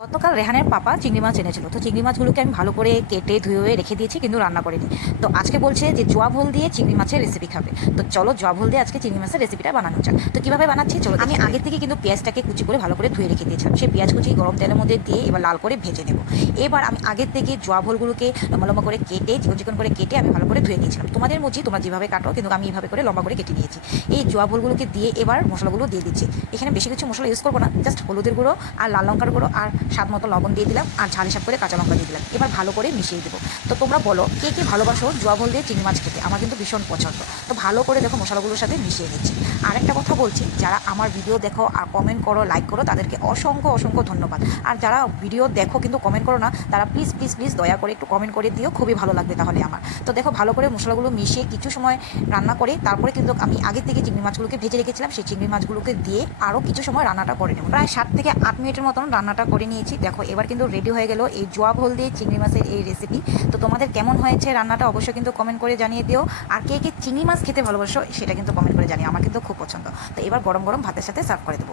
গতকাল রেহানের পাপা চিংড়ি মাছ এনেছিল, তো চিংড়ি মাছগুলোকে আমি ভালো করে কেটে ধুয়ে রেখে দিয়েছি, কিন্তু রান্না করিনি। তো আজকে বলছে যে জোয়া ভোল দিয়ে চিংড়ি মাছের রেসিপি খাবে। তো চলো জোয়া ভোল দিয়ে আজকে চিংড়ি মাছের রেসিপিটা বানানো যাক। তো কীভাবে বানাচ্ছি চলো। আমি আগে থেকে কিন্তু পেঁয়াজটাকে কুচি করে ভালো করে ধুয়ে রেখে দিয়েছিলাম। সেই পেঁয়াজ কুচি গরম তেলের মধ্যে দিয়ে এবার লাল করে ভেজে নেব। এবার আমি আগের থেকে জোয়া ভোলগুলোকে লম্বা লম্বা করে কেটে চিকন চিকন করে কেটে আমি ভালো করে ধুয়ে নিয়েছিলাম। তোমাদের মর্জি, তোমরা যেভাবে কাটো, কিন্তু আমি এইভাবে করে লম্বা করে কেটে নিয়েছি। এই জোয়া ভোলগুলোকে দিয়ে এবার মশলাগুলো দিয়ে দিচ্ছি। এখানে বেশি কিছু মশলা ইউজ করবো না, জাস্ট হলুদের গুঁড়ো আর লাল লঙ্কার গুঁড়ো আর স্বাদ মতো লবণ দিয়ে দিলাম, আর ঝাল হিসাব করে কাঁচা লঙ্কা দিয়ে দিলাম। এবার ভালো করে মিশিয়ে দেবো। তো তোমরা বলো কে কে ভালোবাসো জোয়া ভোল দিয়ে চিংড়ি মাছ খেতে? আমার কিন্তু ভীষণ পছন্দ। তো ভালো করে দেখো মশলাগুলোর সাথে মিশিয়ে নিচ্ছি। আর একটা কথা বলছি, যারা আমার ভিডিও দেখো আর কমেন্ট করো, লাইক করো, তাদেরকে অসংখ্য অসংখ্য ধন্যবাদ। আর যারা ভিডিও দেখো কিন্তু কমেন্ট করো না, তারা প্লিজ প্লিজ প্লিজ দয়া করে একটু কমেন্ট করে দিও, খুবই ভালো লাগবে তাহলে আমার। তো দেখো ভালো করে মশলাগুলো মিশিয়ে কিছু সময় রান্না করে তারপরে কিন্তু আমি আগের থেকে চিংড়ি মাছগুলোকে ভেজে রেখেছিলাম, সেই চিংড়ি মাছগুলোকে দিয়ে আরও কিছু সময় রান্নাটা করে নেব। প্রায় 7 থেকে 8 মিনিটের মতন রান্নাটা করে নিয়েছি। দেখো এবার কিন্তু রেডি হয়ে গেল এই জোয়া ভোল দিয়ে চিংড়ি মাছের এই রেসিপি। তো তোমাদের কেমন হয়েছে রান্নাটা অবশ্যই কিন্তু কমেন্ট করে জানিয়ে দিও। আর কে কে চিংড়ি মাছ খেতে ভালোবাসো সেটা কিন্তু কমেন্ট করে জানিও, আমার কিন্তু খুব পছন্দ। তো এবার গরম গরম ভাতের সাথে সার্ভ করে দেবো।